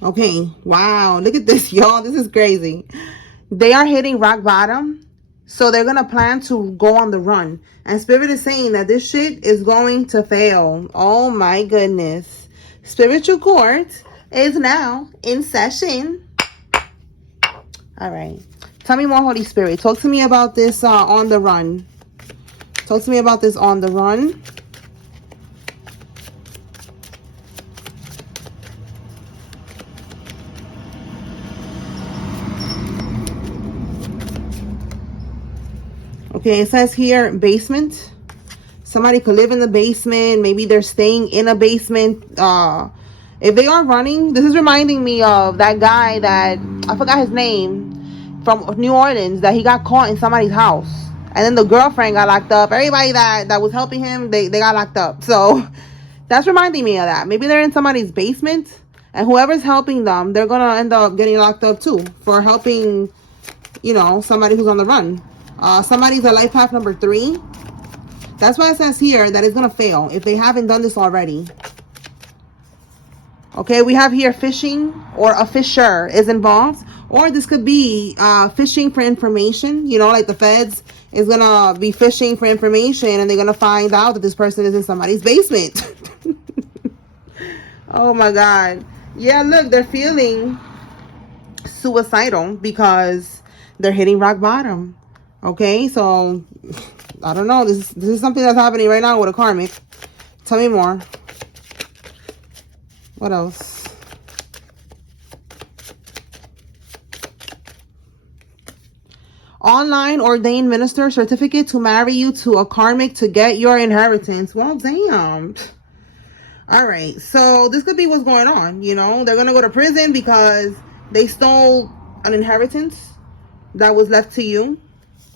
Okay, wow, look at this, y'all. This is crazy. They are hitting rock bottom, so they're gonna plan to go on the run. And Spirit is saying that this shit is going to fail. Oh my goodness. Spiritual court is now in session. All right. Tell me more, Holy Spirit. Talk to me about this on the run. Talk to me about this on the run. Okay, it says here basement. Somebody could live in the basement. Maybe they're staying in a basement. If they are running, this is reminding me of that guy that, I forgot his name, from New Orleans, that he got caught in somebody's house. And then the girlfriend got locked up. Everybody that was helping him, they got locked up. So that's reminding me of that. Maybe they're in somebody's basement, and whoever's helping them, they're going to end up getting locked up too for helping, you know, somebody who's on the run. Somebody's at life path number 3. That's why it says here that it's going to fail if they haven't done this already. Okay, we have here fishing, or a fisher is involved. Or this could be fishing for information. You know, like the feds is going to be fishing for information, and they're going to find out that this person is in somebody's basement. Oh my God. Yeah, look, they're feeling suicidal because they're hitting rock bottom. Okay, so I don't know. This is something that's happening right now with a karmic. Tell me more. What else? Online ordained minister certificate to marry you to a karmic to get your inheritance. Well, damn. All right. So this could be what's going on. You know, they're going to go to prison because they stole an inheritance that was left to you.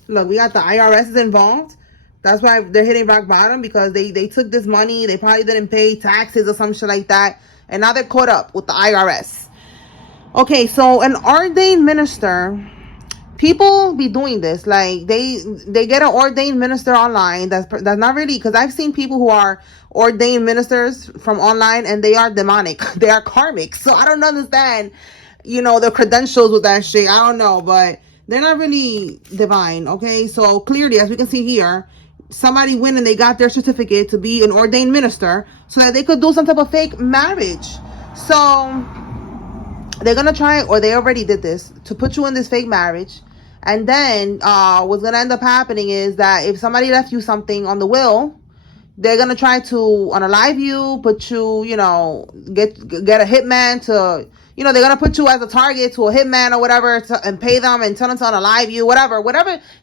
Look, we got the IRS is involved. That's why they're hitting rock bottom, because they took this money. They probably didn't pay taxes or some shit like that. And now they're caught up with the IRS. Okay, so an ordained minister, people be doing this. Like they get an ordained minister online. That's not really, because I've seen people who are ordained ministers from online and they are demonic. They are karmic. So I don't understand, you know, the credentials with that shit. I don't know, but they're not really divine. Okay, so clearly, as we can see here, somebody went and they got their certificate to be an ordained minister so that they could do some type of fake marriage. So they're gonna try, or they already did this, to put you in this fake marriage. And then what's gonna end up happening is that if somebody left you something on the will, they're gonna try to unalive you, put you, you know, get a hitman to, you know, they're gonna put you as a target to a hitman or whatever, and pay them and tell them to unalive you, whatever.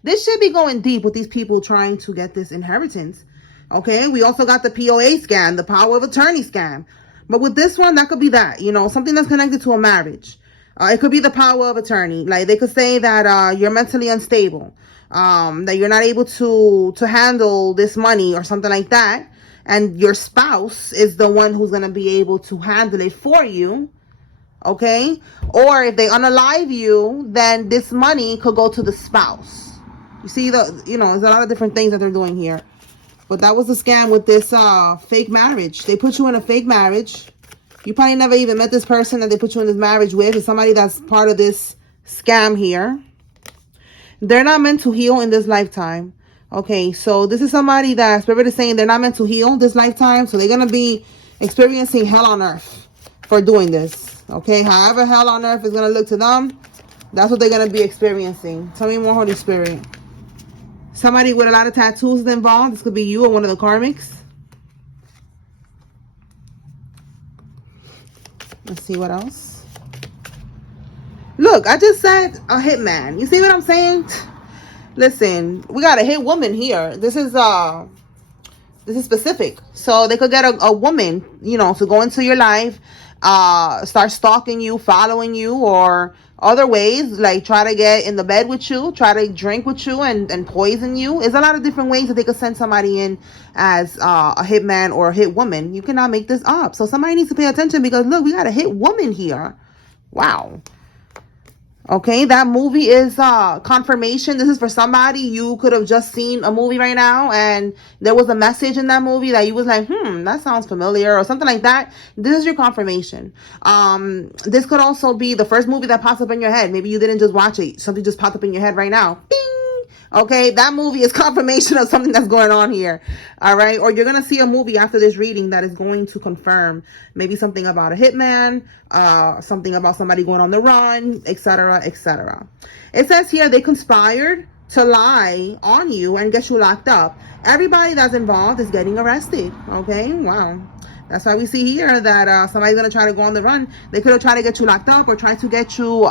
This should be going deep with these people trying to get this inheritance. Okay, we also got the POA scam, the power of attorney scam. But with this one, that could be that, you know, something that's connected to a marriage. It could be the power of attorney. Like they could say that you're mentally unstable, that you're not able to handle this money or something like that. And your spouse is the one who's going to be able to handle it for you. Okay. Or if they unalive you, then this money could go to the spouse. You see, you know, there's a lot of different things that they're doing here. But that was the scam with this fake marriage. They put you in a fake marriage. You probably never even met this person that they put you in this marriage with. It's somebody that's part of this scam here. They're not meant to heal in this lifetime. Okay, so this is somebody that Spirit is saying they're not meant to heal this lifetime. So they're going to be experiencing hell on earth for doing this. Okay, however hell on earth is going to look to them, that's what they're going to be experiencing. Tell me more, Holy Spirit. Somebody with a lot of tattoos is involved. This could be you or one of the karmics. Let's see what else. Look, I just said a hitman. You see what I'm saying? Listen, we got a hit woman here. This is specific. So they could get a woman, you know, to go into your life, start stalking you, following you, or other ways, like try to get in the bed with you, try to drink with you and poison you. There's a lot of different ways that they could send somebody in as a hitman or a hit woman. You cannot make this up. So somebody needs to pay attention, because look, we got a hit woman here. Wow. Okay, that movie is confirmation. This is for somebody. You could have just seen a movie right now and there was a message in that movie that you was like, that sounds familiar or something like that. This is your confirmation. This could also be the first movie that pops up in your head. Maybe you didn't just watch it. Something just popped up in your head right now. Bing! Okay, that movie is confirmation of something that's going on here. All right, or you're gonna see a movie after this reading that is going to confirm maybe something about a hitman, something about somebody going on the run, etc., etc. It says here they conspired to lie on you and get you locked up. Everybody that's involved is getting arrested. Okay, wow. That's why we see here that somebody's gonna try to go on the run. They could have tried to get you locked up or try to get you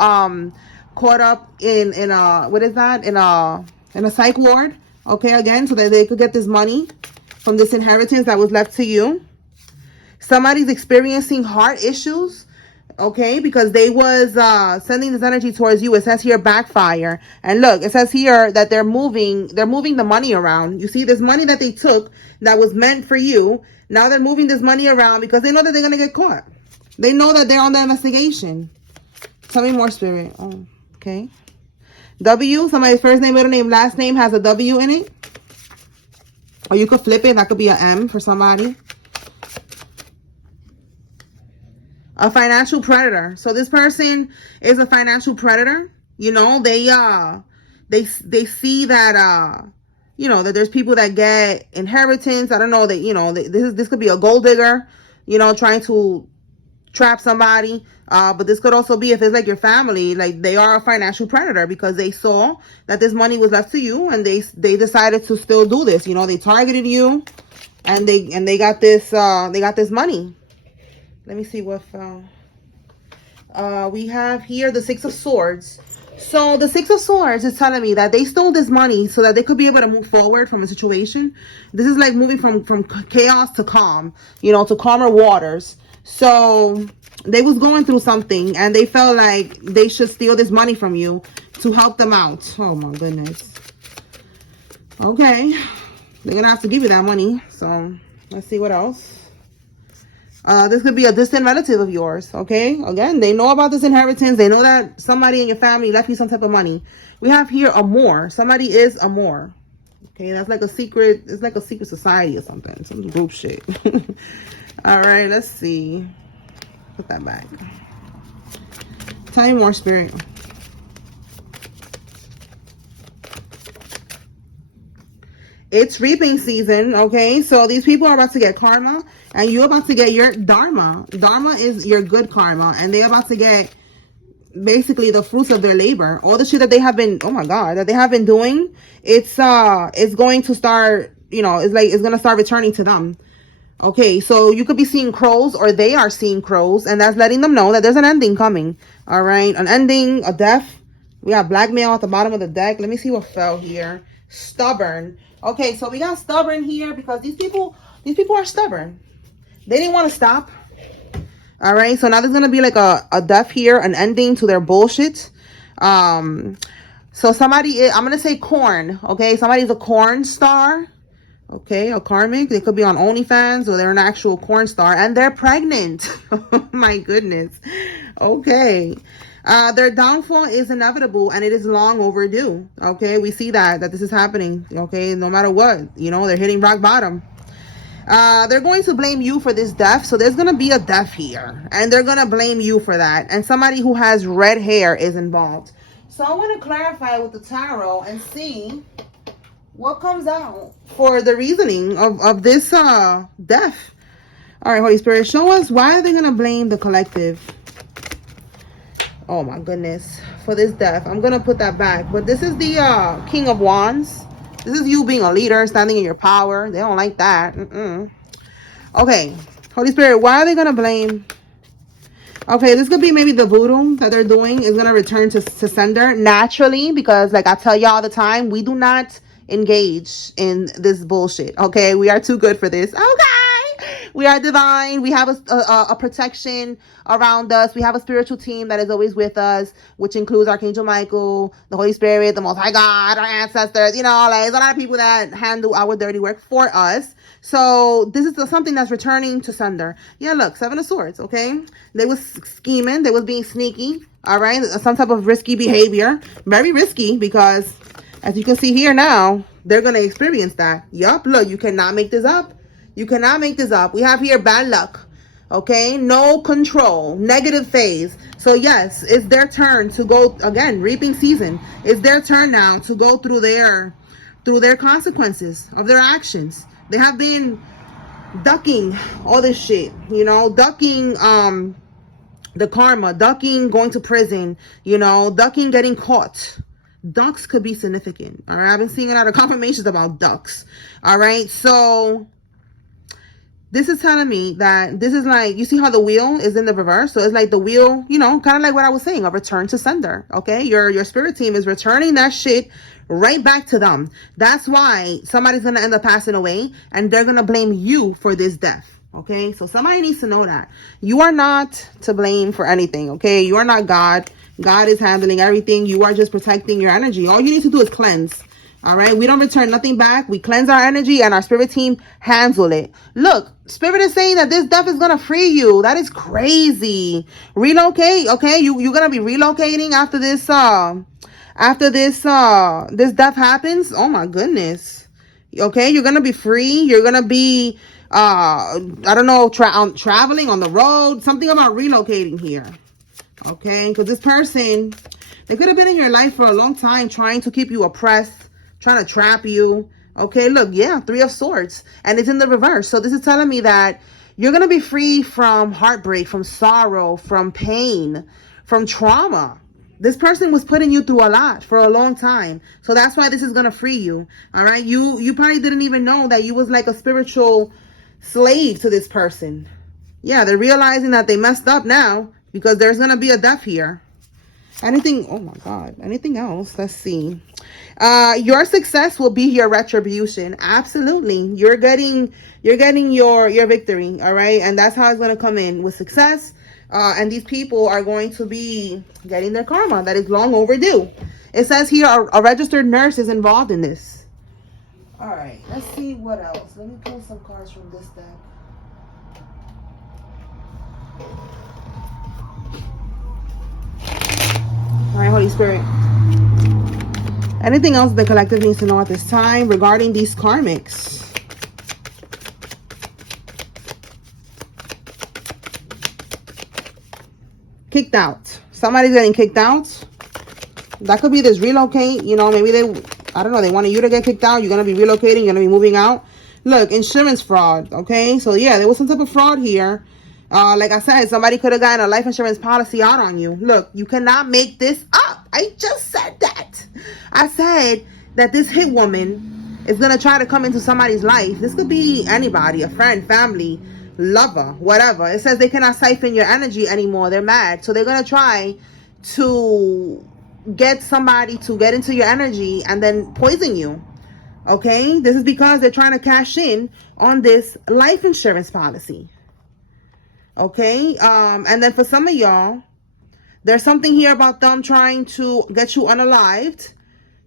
caught up in a, what is that, in a psych ward, okay, again, so that they could get this money from this inheritance that was left to you. Somebody's experiencing heart issues, okay, because they was sending this energy towards you. It says here backfire. And look, it says here that they're moving the money around. You see this money that they took that was meant for you. Now they're moving this money around because they know that they're going to get caught. They know that they're on the investigation. Tell me more, Spirit. Oh, okay. W, somebody's first name, middle name, last name has a W in it. Or you could flip it. That could be an M for somebody. A financial predator. So this person is a financial predator. You know, they see that, you know, that there's people that get inheritance. I don't know that, you know, this could be a gold digger, you know, trying to trap somebody. But this could also be, if it's like your family, like they are a financial predator because they saw that this money was left to you and they decided to still do this. You know, they targeted you and they got this money. Let me see what fell. We have here the Six of Swords. So the Six of Swords is telling me that they stole this money so that they could be able to move forward from a situation. This is like moving from chaos to calm, you know, to calmer waters. So they was going through something and they felt like they should steal this money from you to help them out. Oh my goodness. Okay. They're going to have to give you that money. So let's see what else. This could be a distant relative of yours, okay? Again, they know about this inheritance. They know that somebody in your family left you some type of money. We have here Amor. Somebody is Amor. Okay, that's like a secret. It's like a secret society or something. Some group shit. All right, let's see. Put that back. Tell me more, Spirit. It's reaping season, okay? So these people are about to get karma and you're about to get your dharma. Dharma is your good karma and they're about to get basically the fruits of their labor. All the shit that they have been, oh my God, that they have been doing, it's going to start, you know, it's going to start returning to them. Okay, so you could be seeing crows or they are seeing crows and that's letting them know that there's an ending coming. All right, an ending, a death. We have blackmail at the bottom of the deck. Let me see what fell here. Stubborn. Okay, so we got stubborn here because these people are stubborn. They didn't want to stop. All right, so now there's going to be like a death here, an ending to their bullshit. So somebody, I'm going to say corn, okay? Somebody's a corn star, okay? A karmic. They could be on OnlyFans or they're an actual corn star and they're pregnant. Oh my goodness. Okay. Their downfall is inevitable and it is long overdue. Okay, we see that this is happening. Okay, no matter what, you know, they're hitting rock bottom. They're going to blame you for this death. So there's going to be a death here and they're going to blame you for that. And somebody who has red hair is involved. So I want to clarify with the tarot and see what comes out for the reasoning of this death. All right, Holy Spirit, show us why are they going to blame the collective? Oh my goodness, for this death. I'm going to put that back. But this is the King of Wands. This is you being a leader, standing in your power. They don't like that. Okay, Holy Spirit, why are they going to blame? Okay, this could be maybe the voodoo that they're doing is going to return to sender naturally. Because like I tell you all the time, we do not engage in this bullshit. Okay, we are too good for this. Okay. We are divine. We have a protection around us. We have a spiritual team that is always with us, which includes Archangel Michael, the Holy Spirit, the Most High God, our ancestors. You know, like there's a lot of people that handle our dirty work for us. So this is something that's returning to sender. Yeah, look, Seven of Swords, okay? They was scheming. They was being sneaky. All right, some type of risky behavior, very risky, because as you can see here now, they're going to experience that. Yup, look, you cannot make this up. You cannot make this up. We have here bad luck. Okay, no control, negative phase. So yes, it's their turn to go again, reaping season. It's their turn now to go through their consequences of their actions. They have been ducking all this shit, you know, ducking the karma, ducking going to prison, you know, ducking getting caught. Ducks could be significant. All right, I've been seeing a lot of confirmations about ducks. All right, so this is telling me that this is like, you see how the wheel is in the reverse? So it's like the wheel, you know, kind of like what I was saying, a return to sender. Okay, your spirit team is returning that shit right back to them. That's why somebody's going to end up passing away, and they're going to blame you for this death. Okay, so somebody needs to know that you are not to blame for anything. Okay, you are not God. God is handling everything. You are just protecting your energy. All you need to do is cleanse. All right, we don't return nothing back. We cleanse our energy, and our spirit team handle it. Look, spirit is saying that this death is gonna free you. That is crazy. Relocate. Okay, you're gonna be relocating after this this death happens. Oh my goodness. Okay, you're gonna be free. You're gonna be I don't know, traveling on the road. Something about relocating here. Okay, because this person, they could have been in your life for a long time, trying to keep you oppressed, trying to trap you. Okay, look, yeah, 3 of Swords, and it's in the reverse. So this is telling me that you're going to be free from heartbreak, from sorrow, from pain, from trauma. This person was putting you through a lot for a long time. So that's why this is going to free you. All right, you probably didn't even know that you was like a spiritual slave to this person. Yeah, they're realizing that they messed up now, because there's going to be a death here. Anything, oh my God, anything else? Let's see. Your success will be your retribution. Absolutely. You're getting your victory. All right. And that's how it's going to come in, with success. And these people are going to be getting their karma that is long overdue. It says here a registered nurse is involved in this. All right. Let's see what else. Let me pull some cards from this deck. All right, Holy Spirit. Anything else the collective needs to know at this time regarding these karmics? Kicked out. Somebody's getting kicked out. That could be this relocate. You know, maybe I don't know, they wanted you to get kicked out. You're going to be relocating. You're going to be moving out. Look, insurance fraud. Okay, so yeah, there was some type of fraud here. Like I said, somebody could have gotten a life insurance policy out on you. Look, you cannot make this up. I just said that. I said that this hit woman is going to try to come into somebody's life. This could be anybody, a friend, family, lover, whatever. It says they cannot siphon your energy anymore. They're mad. So they're going to try to get somebody to get into your energy and then poison you. Okay? This is because they're trying to cash in on this life insurance policy. Okay, and then for some of y'all, there's something here about them trying to get you unalived,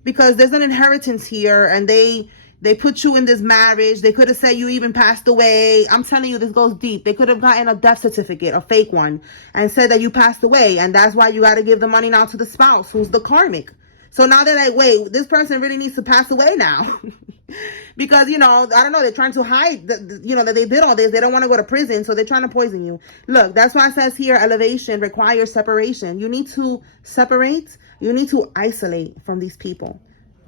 because there's an inheritance here, and they put you in this marriage. They could have said you even passed away. I'm telling you, this goes deep. They could have gotten a death certificate, a fake one, and said that you passed away, and that's why you got to give the money now to the spouse, who's the karmic. So now they're like, wait, this person really needs to pass away now. Because, you know, I don't know, they're trying to hide, you know, that they did all this. They don't want to go to prison, so they're trying to poison you. Look, that's why it says here, elevation requires separation. You need to separate. You need to isolate from these people,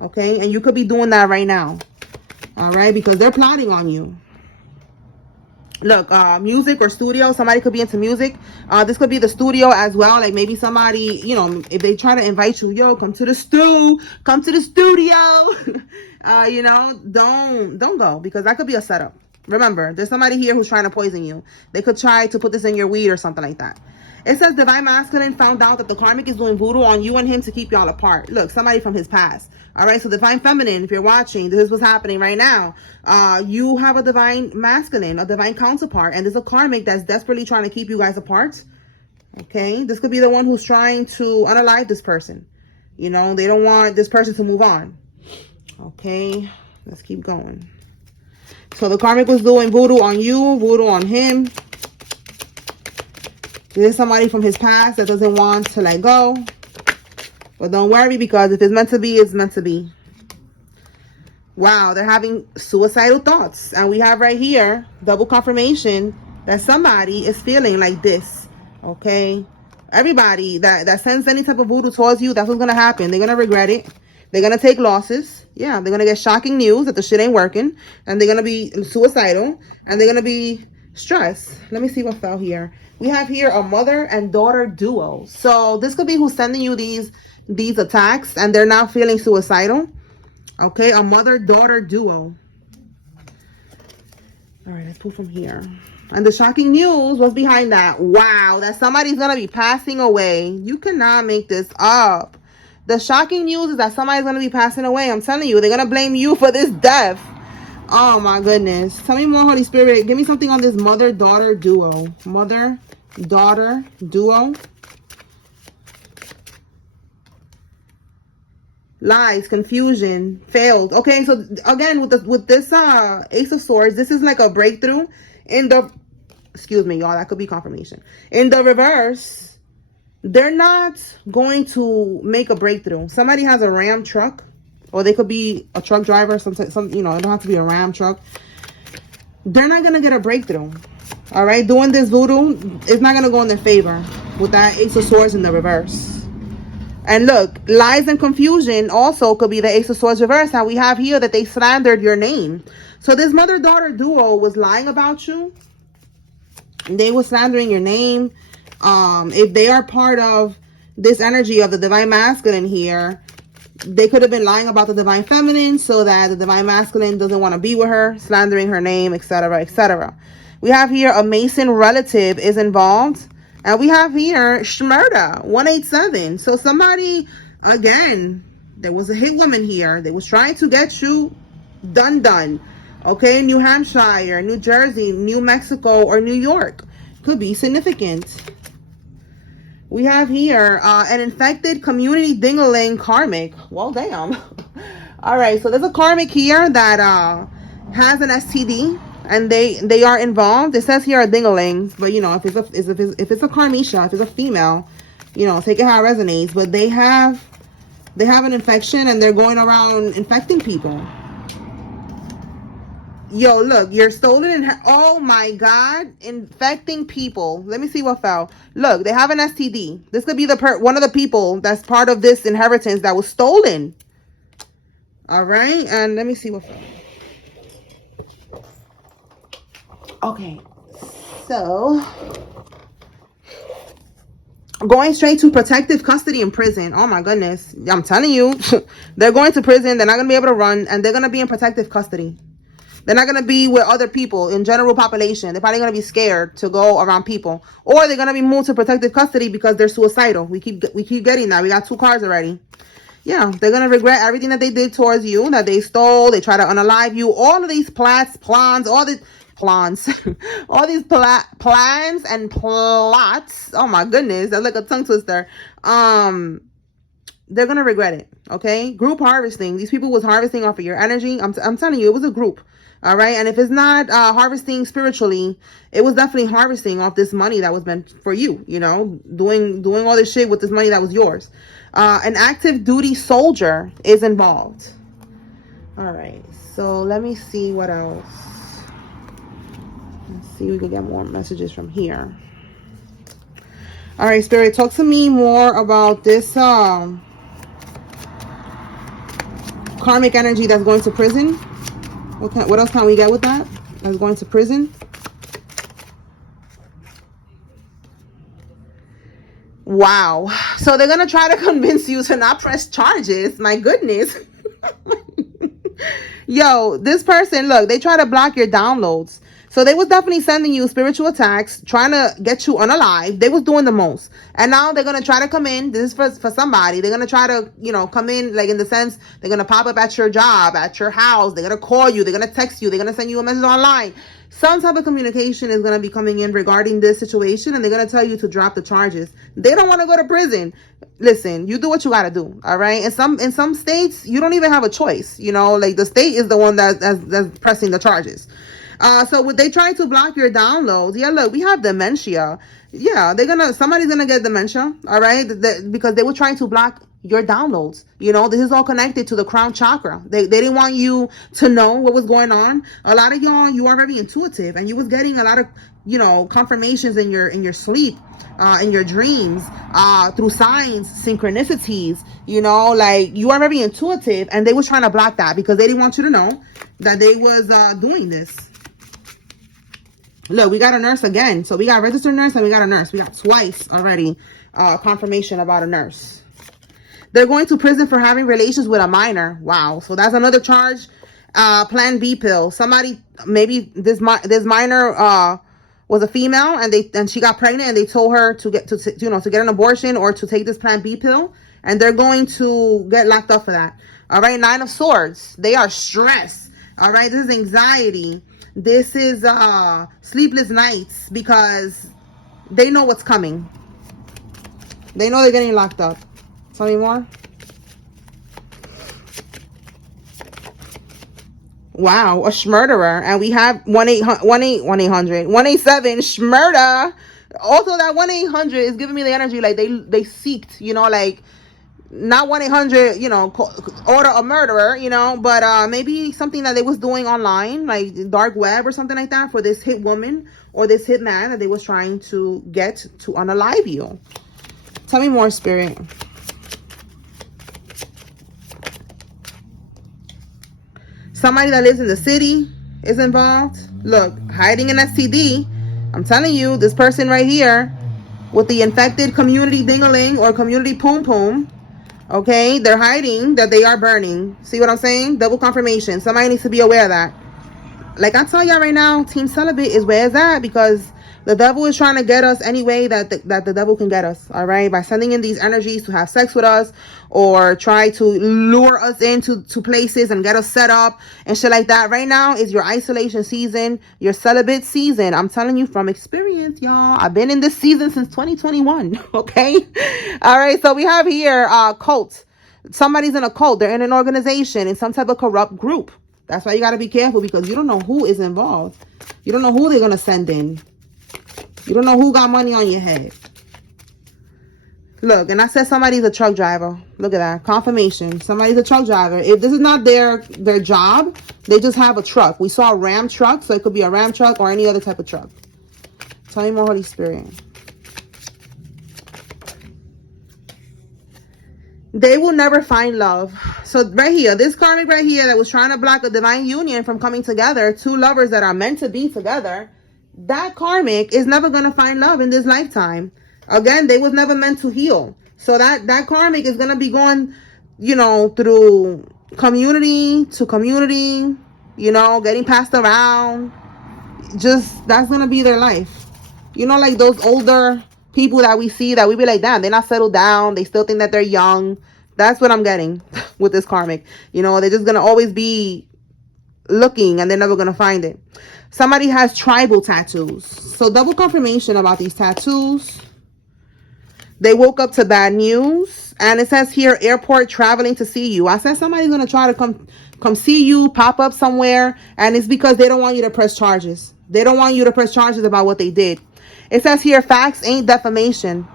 okay? And you could be doing that right now, all right? Because they're plotting on you. Look, music or studio. Somebody could be into music. This could be the studio as well. Like maybe somebody, you know, if they try to invite you, yo, come to the studio. You know, don't go, because that could be a setup. Remember, there's somebody here who's trying to poison you. They could try to put this in your weed or something like that. It says Divine Masculine found out that the karmic is doing voodoo on you and him to keep y'all apart. Look, somebody from his past. All right, so Divine Feminine, if you're watching, this is what's happening right now. You have a Divine Masculine, a Divine counterpart, and there's a karmic that's desperately trying to keep you guys apart. Okay, this could be the one who's trying to unalive this person. You know, they don't want this person to move on. Okay, let's keep going. So the karmic was doing voodoo on you, voodoo on him. This is somebody from his past that doesn't want to let go. But don't worry, because if it's meant to be, it's meant to be. Wow, they're having suicidal thoughts. And we have right here, double confirmation that somebody is feeling like this. Okay? Everybody that sends any type of voodoo towards you, that's what's going to happen. They're going to regret it. They're going to take losses. Yeah, they're going to get shocking news that the shit ain't working. And they're going to be suicidal. And they're going to be stressed. Let me see what fell here. We have here a mother and daughter duo. So this could be who's sending you these attacks. And they're now feeling suicidal. Okay, a mother-daughter duo. All right, let's pull from here. And the shocking news was behind that. Wow, that somebody's going to be passing away. You cannot make this up. The shocking news is that somebody's going to be passing away. I'm telling you, they're going to blame you for this death. Oh, my goodness. Tell me more, Holy Spirit. Give me something on this mother-daughter duo. Mother-daughter duo. Lies, confusion, failed. Okay, so again, with this Ace of Swords, this is like a breakthrough. In the, excuse me, y'all, that could be confirmation. In the reverse, they're not going to make a breakthrough. Somebody has a Ram truck, or they could be a truck driver. Some you know, it don't have to be a Ram truck. They're not gonna get a breakthrough. All right, doing this voodoo, it's not gonna go in their favor with that Ace of Swords in the reverse. And look, lies and confusion also could be the Ace of Swords reverse. Now we have here that they slandered your name. So this mother-daughter duo was lying about you. They were slandering your name. If they are part of this energy of the Divine Masculine here, they could have been lying about the Divine Feminine so that the Divine Masculine doesn't want to be with her, slandering her name, etc., etc. We have here a Mason relative is involved. And we have here Shmurda 187. So somebody, again, there was a hit woman here. They was trying to get you done. Okay, New Hampshire, New Jersey, New Mexico, or New York. Could be significant. We have here an infected community ding-a-ling karmic. Well, damn. All right, so there's a karmic here that has an STD. And they are involved. It says here a ding-a-ling, but you know, if it's a karmisha, if it's a female, you know, take it how it resonates. But they have an infection and they're going around infecting people. Yo, look, you're stolen. Oh my God, infecting people. Let me see what fell. Look, they have an STD. This could be one of the people that's part of this inheritance that was stolen. All right, and let me see what fell. Okay, so going straight to protective custody in prison. Oh my goodness, I'm telling you, they're going to prison. They're not going to be able to run, and they're going to be in protective custody. They're not going to be with other people in general population. They're probably going to be scared to go around people, or they're going to be moved to protective custody because they're suicidal. We keep getting that. We got 2 cards already. Yeah, they're going to regret everything that they did towards you, that they stole. They try to unalive you. All of these plans, all these plans and plots. Oh my goodness, that's like a tongue twister. They're gonna regret it. Okay, group harvesting. These people was harvesting off of your energy. I'm telling you, it was a group. All right, and if it's not harvesting spiritually, it was definitely harvesting off this money that was meant for you. You know, doing all this shit with this money that was yours. An active duty soldier is involved. All right, so let me see what else. Let's see if we can get more messages from here. All right, Spirit, talk to me more about this karmic energy that's going to prison. What else can we get with that? That's going to prison. Wow. So they're going to try to convince you to not press charges. My goodness. Yo, this person, look, they try to block your downloads. So they was definitely sending you spiritual attacks, trying to get you unalive. They was doing the most. And now they're going to try to come in. This is for somebody. They're going to try to, you know, come in, like in the sense, they're going to pop up at your job, at your house. They're going to call you. They're going to text you. They're going to send you a message online. Some type of communication is going to be coming in regarding this situation. And they're going to tell you to drop the charges. They don't want to go to prison. Listen, you do what you got to do. All right. In some states, you don't even have a choice. You know, like the state is the one that's pressing the charges. So would they try to block your downloads? Yeah, look, we have dementia. Yeah, somebody's gonna get dementia, all right? Because they were trying to block your downloads. This is all connected to the crown chakra. They didn't want you to know what was going on. A lot of y'all, you are very intuitive, and you was getting a lot of, confirmations in your sleep, in your dreams, through signs, synchronicities, like you are very intuitive, and they was trying to block that because they didn't want you to know that they was doing this. Look, we got a nurse again. So we got a registered nurse and we got a nurse. We got twice already confirmation about a nurse. They're going to prison for having relations with a minor. Wow. So that's another charge. Plan B pill. Somebody, maybe this minor was a female, and she got pregnant, and they told her to get an abortion or to take this Plan B pill, and they're going to get locked up for that. All right. 9 of Swords. They are stressed. All right. This is anxiety. This is sleepless nights because they know what's coming. They know they're getting locked up. Tell me more. Wow, a schmurderer. And we have 1-800-187 schmurder. Also, that 1-800 is giving me the energy like they seeked, like, not 1-800, order a murderer, but maybe something that they was doing online, like dark web or something like that, for this hit woman or this hit man that they was trying to get to unalive you. Tell me more, Spirit. Somebody that lives in the city is involved. Look, hiding an STD. I'm telling you, this person right here with the infected community ding-a-ling or community poom-poom, okay, they're hiding that they are burning. See what I'm saying? Double confirmation. Somebody needs to be aware of that. Like I tell y'all right now, Team Celibate is where it's at, because the devil is trying to get us any way that the devil can get us, all right? By sending in these energies to have sex with us or try to lure us into places and get us set up and shit like that. Right now is your isolation season, your celibate season. I'm telling you from experience, y'all. I've been in this season since 2021, okay? All right, so we have here cult. Somebody's in a cult. They're in an organization, in some type of corrupt group. That's why you got to be careful, because you don't know who is involved. You don't know who they're going to send in. You don't know who got money on your head. Look, and I said somebody's a truck driver. Look at that. Confirmation. Somebody's a truck driver. If this is not their job, they just have a truck. We saw a Ram truck, so it could be a Ram truck or any other type of truck. Tell me more, Holy Spirit. They will never find love. So right here, this karmic right here that was trying to block a divine union from coming together, two lovers that are meant to be together, that karmic is never going to find love in this lifetime. Again, they was never meant to heal. So that karmic is going to be going, through community to community, getting passed around. Just, that's going to be their life. Like those older people that we see that we be like, damn, they're not settled down. They still think that they're young. That's what I'm getting with this karmic. They're just going to always be looking and they're never going to find it. Somebody has tribal tattoos. So double confirmation about these tattoos. They woke up to bad news. And it says here, airport traveling to see you. I said somebody's going to try to come see you, pop up somewhere. And it's because they don't want you to press charges. They don't want you to press charges about what they did. It says here, facts ain't defamation.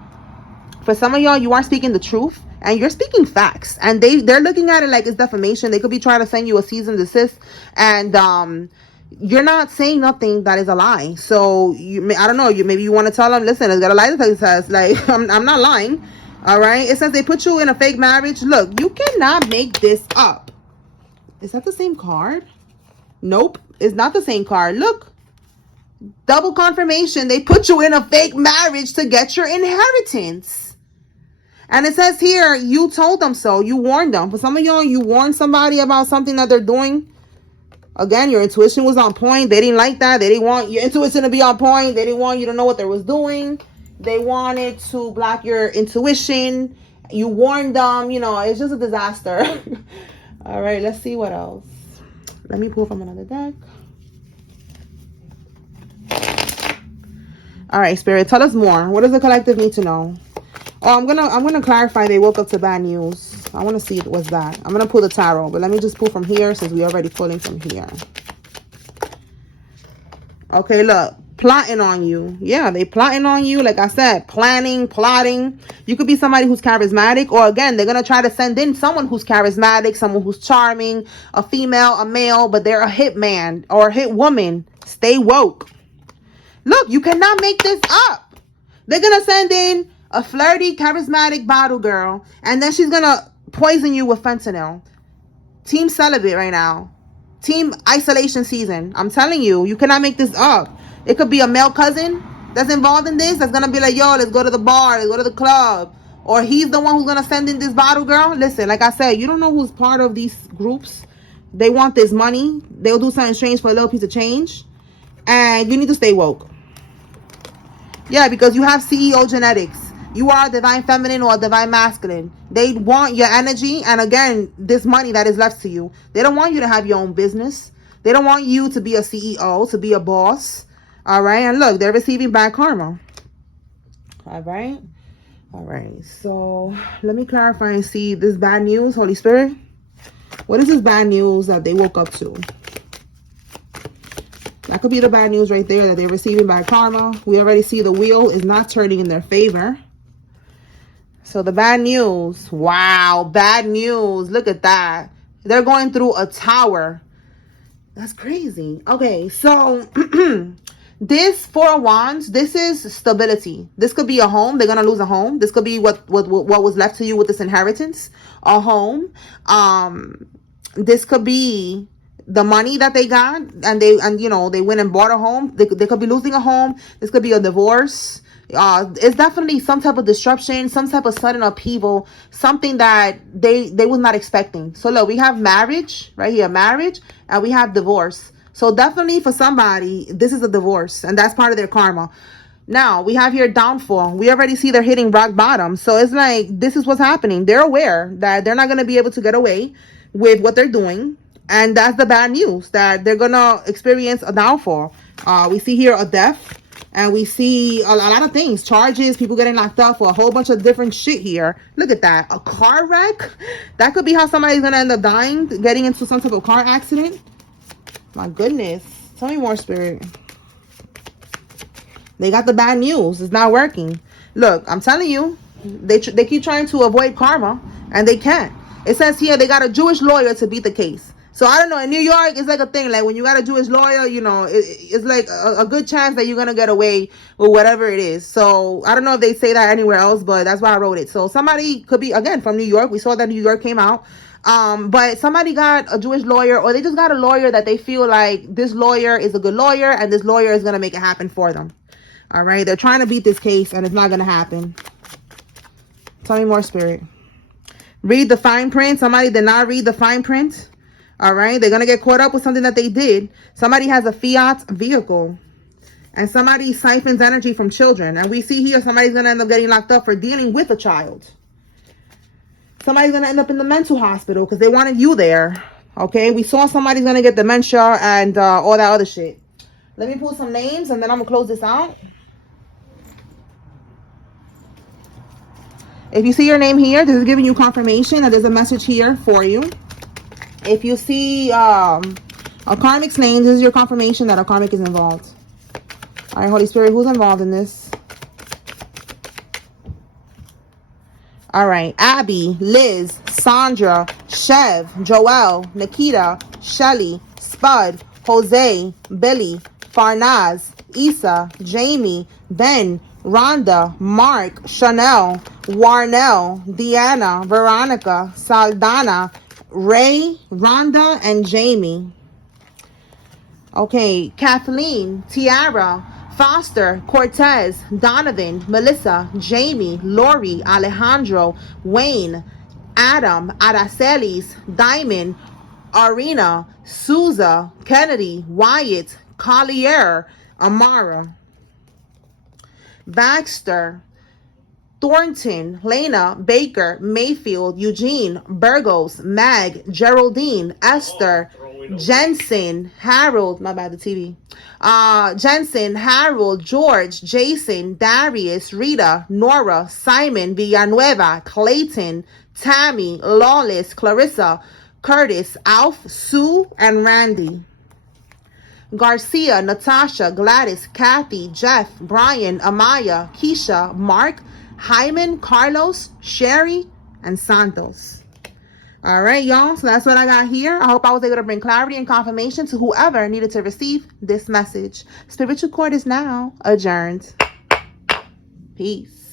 For some of y'all, you are speaking the truth. And you're speaking facts. And they're looking at it like it's defamation. They could be trying to send you a cease and desist. And you're not saying nothing that is a lie. So I don't know, maybe you want to tell them, listen, it's got a lie that says, like, I'm not lying. All right, it says they put you in a fake marriage. Look, you cannot make this up. Is that the same card? Nope, it's not the same card. Look, double confirmation. They put you in a fake marriage to get your inheritance. And it says here, you told them so. You warned them. For some of y'all, you warned somebody about something that they're doing. Again, your intuition was on point. They didn't like that. They didn't want your intuition to be on point. They didn't want you to know what they was doing. They wanted to block your intuition. You warned them. It's just a disaster. All right, let's see what else. Let me pull from another deck. All right, Spirit, tell us more. What does the collective need to know? Oh, I'm gonna clarify. They woke up to bad news. I want to see what's that. I'm gonna pull the tarot, but let me just pull from here since we're already pulling from here. Okay, look, plotting on you. Yeah, they plotting on you. Like I said, planning, plotting. You could be somebody who's charismatic, or again, they're gonna try to send in someone who's charismatic, someone who's charming, a female, a male, but they're a hit man or a hit woman. Stay woke. Look, you cannot make this up. They're gonna send in a flirty, charismatic bottle girl, and then she's gonna poison you with fentanyl. Team celibate right now. Team isolation season. I'm telling you, you cannot make this up. It could be a male cousin that's involved in this, that's gonna be like, yo, let's go to the bar, let's go to the club. Or he's the one who's gonna send in this bottle girl. Listen, like I said, you don't know who's part of these groups. They want this money. They'll do something strange for a little piece of change. And you need to stay woke. Yeah, because you have CEO genetics. You are a divine feminine or a divine masculine. They want your energy and, again, this money that is left to you. They don't want you to have your own business. They don't want you to be a CEO, to be a boss. All right? And look, they're receiving bad karma. All right? All right. So let me clarify and see this bad news, Holy Spirit. What is this bad news that they woke up to? That could be the bad news right there, that they're receiving bad karma. We already see the wheel is not turning in their favor. So the bad news. Wow, bad news. Look at that. They're going through a tower. That's crazy. Okay, so this Four of Wands, this is stability. This could be a home. They're going to lose a home. This could be what was left to you with this inheritance, a home. This could be the money that they got, and they went and bought a home. They could be losing a home. This could be a divorce. It's definitely some type of disruption, some type of sudden upheaval, something that they was not expecting. So look, we have marriage right here, marriage, and we have divorce. So definitely for somebody, this is a divorce, and that's part of their karma. Now we have here downfall. We already see they're hitting rock bottom. So it's like, this is what's happening. They're aware that they're not going to be able to get away with what they're doing. And that's the bad news, that they're going to experience a downfall. We see here a death. And we see a lot of things, charges, people getting locked up for a whole bunch of different shit here. Look at that. A car wreck? That could be how somebody's going to end up dying, getting into some type of car accident. My goodness. Tell me more, Spirit. They got the bad news. It's not working. Look, I'm telling you, they keep trying to avoid karma, and they can't. It says here they got a Jewish lawyer to beat the case. So I don't know, in New York, it's like a thing. Like when you got a Jewish lawyer, it's like a good chance that you're going to get away with whatever it is. So I don't know if they say that anywhere else, but that's why I wrote it. So somebody could be, again, from New York. We saw that New York came out. But somebody got a Jewish lawyer, or they just got a lawyer that they feel like this lawyer is a good lawyer, and this lawyer is going to make it happen for them. All right. They're trying to beat this case, and it's not going to happen. Tell me more, Spirit. Read the fine print. Somebody did not read the fine print. All right, they're going to get caught up with something that they did. Somebody has a Fiat vehicle, and somebody siphons energy from children. And we see here somebody's going to end up getting locked up for dealing with a child. Somebody's going to end up in the mental hospital because they wanted you there. Okay, we saw somebody's going to get dementia and all that other shit. Let me pull some names, and then I'm going to close this out. If you see your name here, this is giving you confirmation that there's a message here for you. If you see a karmic's name, this is your confirmation that a karmic is involved. All right, Holy Spirit, who's involved in this? All right, Abby, Liz, Sandra, Chev, Joelle, Nikita, Shelly, Spud, Jose, Billy, Farnaz, Issa, Jamie, Ben, Rhonda, Mark, Chanel, Warnell, Deanna, Veronica, Saldana, Ray, Rhonda, and Jamie. Okay, Kathleen, Tiara, Foster, Cortez, Donovan, Melissa, Jamie, Lori, Alejandro, Wayne, Adam, Aracelis, Diamond, Arena, Souza, Kennedy, Wyatt, Collier, Amara, Baxter, Thornton, Lena, Baker, Mayfield, Eugene, Burgos, Mag, Geraldine, Esther, Jensen, Harold, my bad, the TV. Jensen, Harold, George, Jason, Darius, Rita, Nora, Simon, Villanueva, Clayton, Tammy, Lawless, Clarissa, Curtis, Alf, Sue, and Randy. Garcia, Natasha, Gladys, Kathy, Jeff, Brian, Amaya, Keisha, Mark, Hyman, Carlos, Sherry, and Santos. All right, y'all. So that's what I got here. I hope I was able to bring clarity and confirmation to whoever needed to receive this message. Spiritual court is now adjourned. Peace.